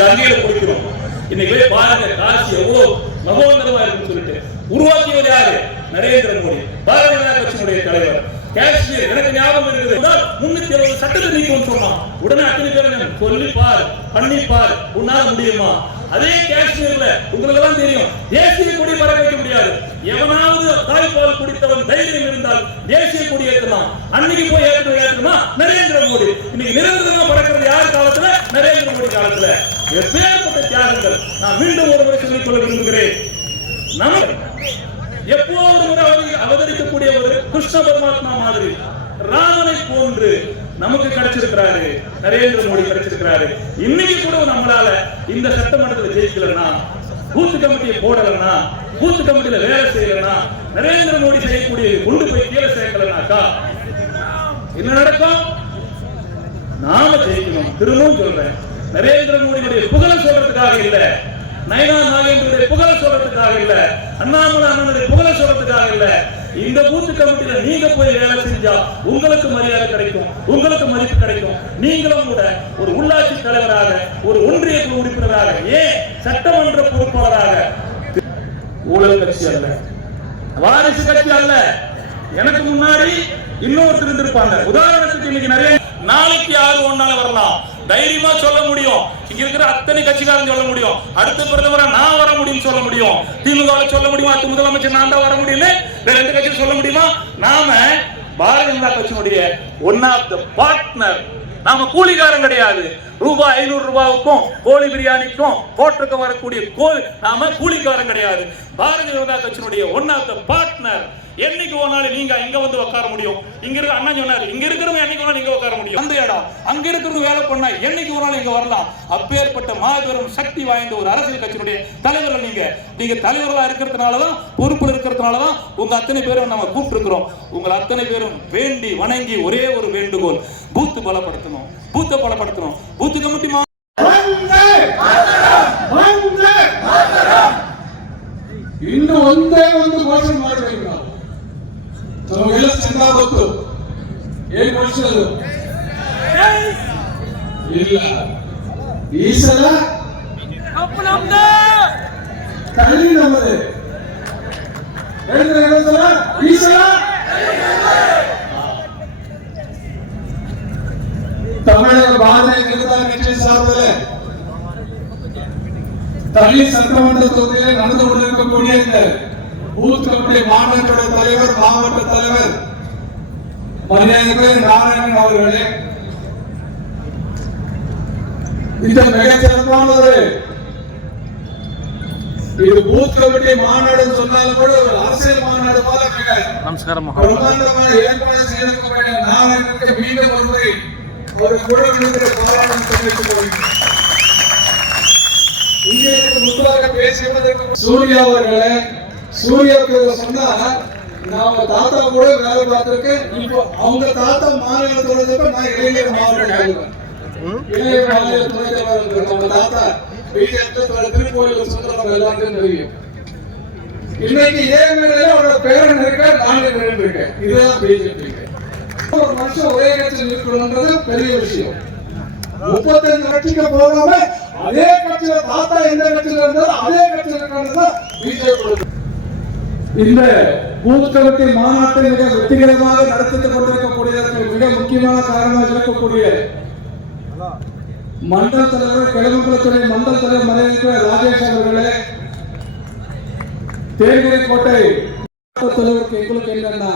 கங்கையில குளிக்கிறோம். இன்னைக்கு போய் பாருங்க, காசி எவ்வளவு மகோன்னதமா இருக்குன்னு சொல்லிட்டு உருவாக்கியவர் யாரு? நரேந்திர மோடி, பாரதிய ஜனதா கட்சியினுடைய தலைவர். காஷ்மீர் எனக்கு ஞாபகம் இருக்குது, 370 சட்டத்தை நீக்கணும்னு சொன்னான். உடனே அத்தனை பேர் சொல்லி பார், பண்ணி பார், உன்னால முடியுமா? அதே காஷ்மீர்ல உங்களுக்கு எல்லாம் தெரியும், தேசிய கொடி பறக்க வைக்க முடியாது. எவனாவது தாய்ப்பால் குடித்தவன் தைரியம் இருந்தால் தேசிய கொடி ஏற்றலாம். அன்னைக்கு போய் ஏற்றுமா நரேந்திர மோடி. இன்னைக்கு நிரந்தரமா பறக்கிறது யார் காலத்துல? நரேந்திர மோடி காலத்துல. எப்பேற்பட்ட தியாகங்கள்! நான் மீண்டும் ஒரு முறை சொல்லிக் கொள்ள விரும்புகிறேன். நமக்கு எப்போது முறை அவதரிக்கக்கூடிய ஒரு கிருஷ்ண பரமாத்மா மாதிரி ராமனை போன்று நமக்கு கிடைச்சிருக்கிறாரு, நரேந்திர மோடி கிடைச்சிருக்கிறாரு. இன்னைக்கு கூட நம்மளால இந்த சட்டமன்றத்தில் ஜெயிக்கலன்னா, பூத் கமிட்டியை போடலன்னா, பூத் கமிட்டியில வேலை செய்யலன்னா, நரேந்திர மோடி செய்யக்கூடிய கொண்டு போய் கீழே சேர்க்கலனாக்கா என்ன நடக்கும்? நாம ஜெயிக்கணும். திரும்பவும் சொல்றேன், நரேந்திர மோடியுடைய புகழ சொல்றதுக்காக இல்ல, நயனா நாகேந்திரனுடைய புகழ சொல்றதுக்காக இல்ல, அண்ணாமலை அண்ணனுடைய புகழ சொல்றதுக்காக இல்ல. இந்த பூத் கமிட்டியில நீங்க போய் வேலை செஞ்சா உங்களுக்கு மரியாதை கிடைக்கும், உங்களுக்கு மதிப்பு கிடைக்கும். நீங்களும் கூட ஒரு உள்ளாட்சி தலைவராக, ஒரு ஒன்றிய குழு உறுப்பினராக, ஏன் சட்டமன்ற பொறுப்பாளராக, ஊழல் கட்சி அல்ல, வாரிசு கட்சி அல்ல. எனக்கு முன்னாடி இன்னொருத்தர் இருந்திருப்பாங்க. உதாரணத்துக்கு இன்னைக்கு நிறைய நாளைக்கு யாரு ஒன்னால வரலாம், தைரியமா சொல்ல முடியும். இங்க இருக்கிற அத்தனை கட்சிக்காரன் சொல்ல முடியும், அடுத்த பிரதமரா நான் வர முடியும் சொல்ல முடியும். திமுக சொல்ல முடியுமா, அடுத்த முதலமைச்சர் நான் தான் வர முடியும், ரெண்டு கட்சியும் சொல்ல முடியுமா? நாம பாரதிய ஜனதா கட்சியினுடைய ஒன் ஆஃப் த பார்ட்னர். நாம கூலிக்காரன் கிடையாது. ரூபாய் 500 ரூபாய்க்கும் கோழி பிரியாணிக்கும் கோட்டுக்கு வரக்கூடிய நாம கூலிக்காரன் கிடையாது. பாரதிய ஜனதா கட்சியினுடைய ஒன் ஆஃப் த பார்ட்னர். என்னைக்கு போனாலும் நீங்க இங்க வந்து உட்கார முடியும். இங்க இருக்க அண்ணன் சொன்னாரு, இங்க இருக்கிறவங்க என்னைக்கு வேணாலும் இங்க உட்கார முடியும். அந்த இடம் அங்க இருக்கிறது வேலை பண்ணா என்னைக்கு வேணாலும் இங்க வரலாம். அப்பேற்பட்ட மாபெரும் சக்தி வாய்ந்த ஒரு அரசியல் கட்சியினுடைய தலைவர்கள் நீங்க தலைவர்களா இருக்கிறதுனாலதான், பொறுப்புல இருக்கிறதுனாலதான் உங்க அத்தனை பேரும் நம்ம கூப்பிட்டு இருக்கிறோம். உங்களை அத்தனை பேரும் வேண்டி வணங்கி ஒரே ஒரு வேண்டுகோள், பூத் பலப்படுத்தணும், பூத்தை பலப்படுத்தணும். பூத் கமிட்டி ಇನ್ನು ಒಂದೇ ಒಂದು ಘೋಷಣೆ ಮಾಡಬೇಕು. ನಾವು ನಮಗೆಲ್ಲ ಚಂದ ಗೊತ್ತು, ಏನ್ ಘೋಷಣೆ ಅದು ಇಲ್ಲ. ಈ ಸಲ ತಳ್ಳಿ ನಮ್ಮದೇ ಹೇಳಿದ್ರೆ ಏನಂತಲ್ಲ, ಈ ಸಲ ತಮಿಳರ ಭಾರತೀಯ ಜನತಾ ಕட்சி சார்பில் தள்ளி சட்டமன்ற தொகுதியில் நடந்து கொண்டிருக்கக்கூடிய இந்த பூத் கமிட்டி மாநாட்டோட தலைவர், மாவட்ட தலைவர் மரியாதைக்குரிய நாராயணன் அவர்களே, இந்த மிகச்சிறப்பான ஒரு இது பூத் கமிட்டி மாநாடு சொன்னாலும் கூட ஒரு அரசியல் மாநாடு போல பிரம்மாண்டமான ஏற்பாடு செய்திருக்கக்கூடிய நாராயணனுக்கு மீண்டும் ஒருமுறை ஒரு குழுவினரை பாராட்டு தெரிவித்துக் கொள்கிறேன். இங்கே முன்பாக பேசியதற்கு சூர்யா அவர்களே, சூர்யாவுக்கு சொன்னா நாம தாத்தா கூட வேலை பார்த்திருக்கேன். இப்போ அவங்க தாத்தா மாநிலத்தோட நான் இளைஞர் மாவட்ட இளைஞர் மாநில துணைத் தலைவர். அவங்க தாத்தா பிஜேபி திருக்கோயில் சுந்தரம் எல்லாத்தையும் தெரியும். இன்னைக்கு இதே மேடையில அவரோட பேரன் இருக்க, நானே இருக்கேன். இதுதான் பிஜேபி. ஒரு மனுஷன் ஒரே கட்சியில் இருக்கணும்ன்றது பெரிய விஷயம். 35 கட்சிக்கு போகாம அதே கட்சியில தாத்தா எந்த கட்சியில இருந்தாலும் அதே கட்சியில இருக்கிறது பிஜேபி. இந்த பூத் கமிட்டி மாநாட்டை மிக வெற்றிகரமாக நடத்திக் கொண்டிருக்கக்கூடியதற்கு மிக முக்கியமான காரணமாக இருக்கக்கூடிய மண்டல தலைவர், கிழமங்குளத்துறை மண்டல தலைவர் மறைந்த ராஜேஷ் அவர்களே, தேர்தல் கோட்டை தலைவருக்கு எங்களுக்கு என்னன்னா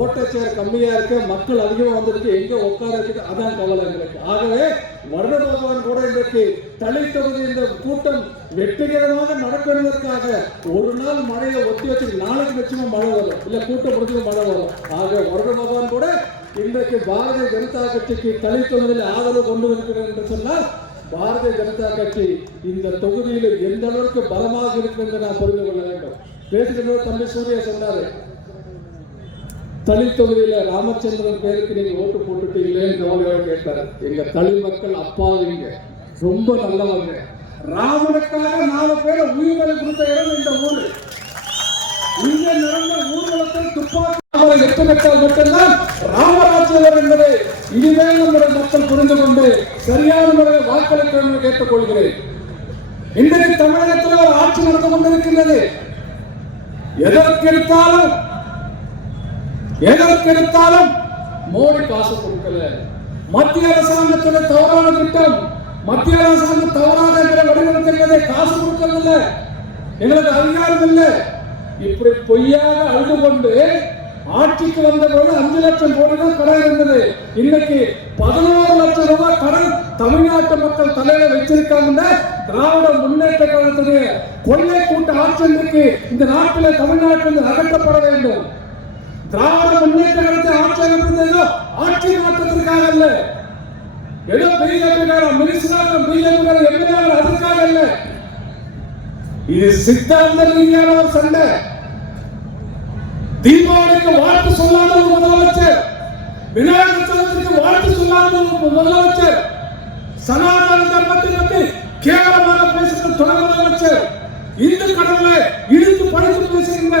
ஓட்ட சேர் கம்மியா இருக்கு, மக்கள் அதிகமா வந்திருக்கு, எங்க உட்கார இருக்கு, அதான் கவலை எங்களுக்கு. ஆகவே வருட பகவான் கூட இன்றைக்கு தலை தொகுதி இந்த கூட்டம் வெற்றிகரமாக நடப்பதற்காக ஒரு நாள் மழையை ஒத்தி வச்சு நாளைக்கு நிச்சயமா மழை வரும், இல்ல கூட்டம் முடிஞ்சு மழை வரும். ஆக வருட பகவான் கூட இன்றைக்கு பாரதிய ஜனதா கட்சிக்கு தலை தொகுதியில் ஆதரவு கொண்டு வருகிறது என்று சொன்னால், பாரதிய ஜனதா கட்சி இந்த தொகுதியில் எந்த அளவுக்கு பலமாக இருக்கு என்று நான் புரிந்து கொள்ள வேண்டும். பேசுகிற தம்பி சூர்யா சொன்னாரு, தளி தொகுதியில ராமச்சந்திரன் பேருக்கு நீங்க ஓட்டு போட்டுட்டீங்களேன்னு கவலையோட கேட்டாரு. எங்க தளி மக்கள் அப்பாவிங்க, ரொம்ப நல்லவங்க. ராமனுக்காக 4 பேரை உயிர்களை கொடுத்த இடம் இந்த ஊரு. இங்க நடந்த ஊர்வலத்தில் துப்பாக்கி எட்டுமெட்டால் மட்டும்தான் ராமராஜ்யம் என்பதை இனிமேல் நம்முடைய மக்கள் புரிந்து கொண்டு சரியான முறையில் வாக்களிக்க கேட்டுக்கொள்கிறேன். இன்றைக்கு தமிழகத்தில் ஒரு ஆட்சி நடந்து கொண்டிருக்கின்றது. எதற்கெடுத்தாலும் மோடி காசு கொடுக்கல. மத்திய அரசாங்கத்தோட தவறான திட்டம், மத்திய அரசாங்கம் தவறாக வடிவமைத்திருக்கிறதை காசு கொடுக்கறதில்லை, எங்களுக்கு அதிகாரம் இல்லை. இப்படி பொய்யாக அழுது கொண்டு ஆட்சிக்கு வந்தபோது 5 லட்சம் கோடி தான் கடன் இருந்தது. இன்னைக்கு 11 லட்சம் ரூபாய் கடன் தமிழ்நாட்டு மக்கள் தலையில வச்சிருக்காங்க. திராவிட முன்னேற்ற கழகத்துடைய கொள்ளை கூட்ட ஆட்சி இன்றைக்கு இந்த நாட்டில் தமிழ்நாட்டில் அகற்றப்பட வேண்டும். திராவிட முன்னேற்ற கழகத்தை ஆட்சி அமைப்பது ஆட்சி மாற்றத்திற்காக அல்ல, ஏதோ பிஜேபி மினிஸ்டராக பிஜேபி எம்எல்ஏ அதற்காக அல்ல. இது சித்தாந்த ரீதியான ஒரு சண்டை. தீபாவளிக்கு வாழ்த்து சொல்லாத ஒரு முதலமைச்சர், விநாயகர் சதுர்த்திக்கு வாழ்த்து சொல்லாத ஒரு முதலமைச்சர், சனாதன தர்மத்தை பற்றி கேவலமாக பேசுகிற துணை முதலமைச்சர், இந்து கடவுளை இழுத்து படுத்து பேசுகின்ற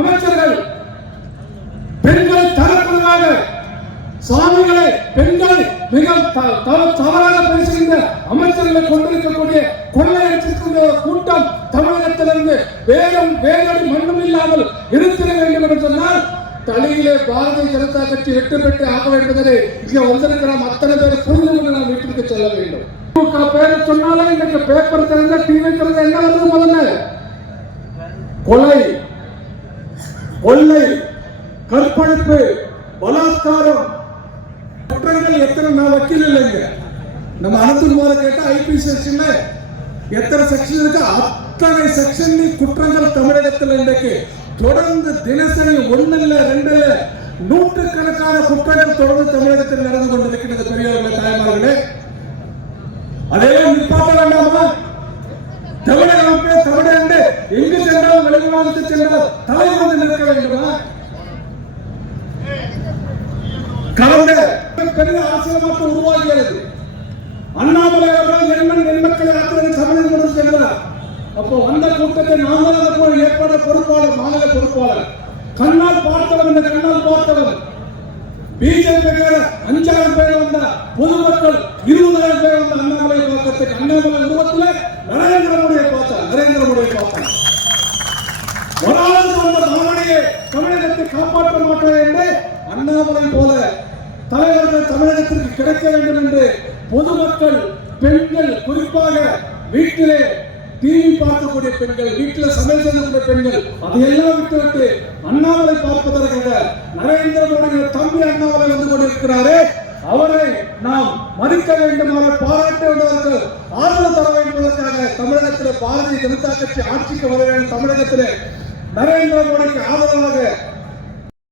அமைச்சர்கள், பெண்களை தரக்குறைவாக, சுவாமிகளை பெண்களை மிக தவறாக பேசுகின்ற அமைச்சர்களை கொண்டிருக்கக்கூடிய கொள்ளையடிச்சிருக்கின்ற கூட்டம் தமிழகத்திலிருந்து வேறொரு மண்ணும் இல்லாமல் இருத்திட வேண்டும் என்று சொன்னால் தலையிலே பாரதிய ஜனதா கட்சி வெற்றி பெற்று ஆக வேண்டுவதை இங்கே வந்திருக்கிற அத்தனை பேர் புரிந்து கொண்டு நாம் வீட்டிற்கு செல்ல வேண்டும். திமுக பேரை சொன்னாலே இன்றைக்கு பேப்பர் திறந்த டிவி திறந்த என்ன வருது? முதல்ல கொலை, கொள்ளை, கற்பழிப்பு, பலாத்காரம் குற்றங்கள் எத்தனை? நான் வக்கீல் இல்லைங்க. நம்ம அனந்தகுமார கேட்டா ஐபிசி செக்ஷன்ல எத்தனை செக்ஷன் இருக்கு? அத்தனை செக்ஷன் குற்றங்கள் தமிழகத்தில் இன்றைக்கு தொடர்ந்து தினசரி 1 இல்ல 2 இல்ல நூற்றுக்கணக்கான குற்றங்கள் தொடர்ந்து தமிழகத்தில் நடந்து கொண்டிருக்கிறது. பெரியவர்களே, தாய்மார்களே, அதையெல்லாம் நிப்பாட்ட வேண்டாமா? தமிழகம் தமிழ் எங்கு சென்றால் வெளிமாநிலத்தில் சென்றால் தலைவர் நிற்க வேண்டுமா? கடந்த பெரிய அரசியல் மாற்றம் உருவாகிறது. அண்ணாமலை அவர்கள் நெல்மக்களை ஆத்திரங்கள் தமிழகம் சென்றார். அப்போ அந்த கூட்டத்தை நாங்கள் ஏற்பாடு பொறுப்பாளர், மாநில பொறுப்பாளர், கண்ணால் பார்த்தவர், இந்த கண்ணால் பார்த்தவர் பிஜேபி 5,000 பேர் வந்த பொதுமக்கள் 20,000 பேர் வந்த அண்ணாமலை பார்க்கறதுக்கு. அண்ணாமலை உருவத்தில் நரேந்திர மோடியை பார்த்தார். தமிழகத்தை காப்பாற்ற மாட்டோம் என்று அண்ணாமலை போல தலைவர்கள் தமிழகத்திற்கு கிடைக்க வேண்டும் என்று பொதுமக்கள், பெண்கள், குறிப்பாக வீட்டிலே டிவி பார்க்கக்கூடிய பெண்கள், வீட்டில் சமையல் செய்யக்கூடிய பெண்கள், அதையெல்லாம் விட்டுவிட்டு அண்ணாமலை பார்ப்பதற்காக நரேந்திர மோடி தம்பி அண்ணாமலை வந்து கொண்டிருக்கிறாரே, அவரை நாம் மதிக்க வேண்டும், அவரை பாராட்ட வேண்டுவதற்கு ஆதரவு தர வேண்டுவதற்காக தமிழகத்தில் பாரதிய ஜனதா கட்சி ஆட்சிக்கு வர வேண்டும். தமிழகத்தில் நரேந்திர மோடிக்கு ஆதரவாக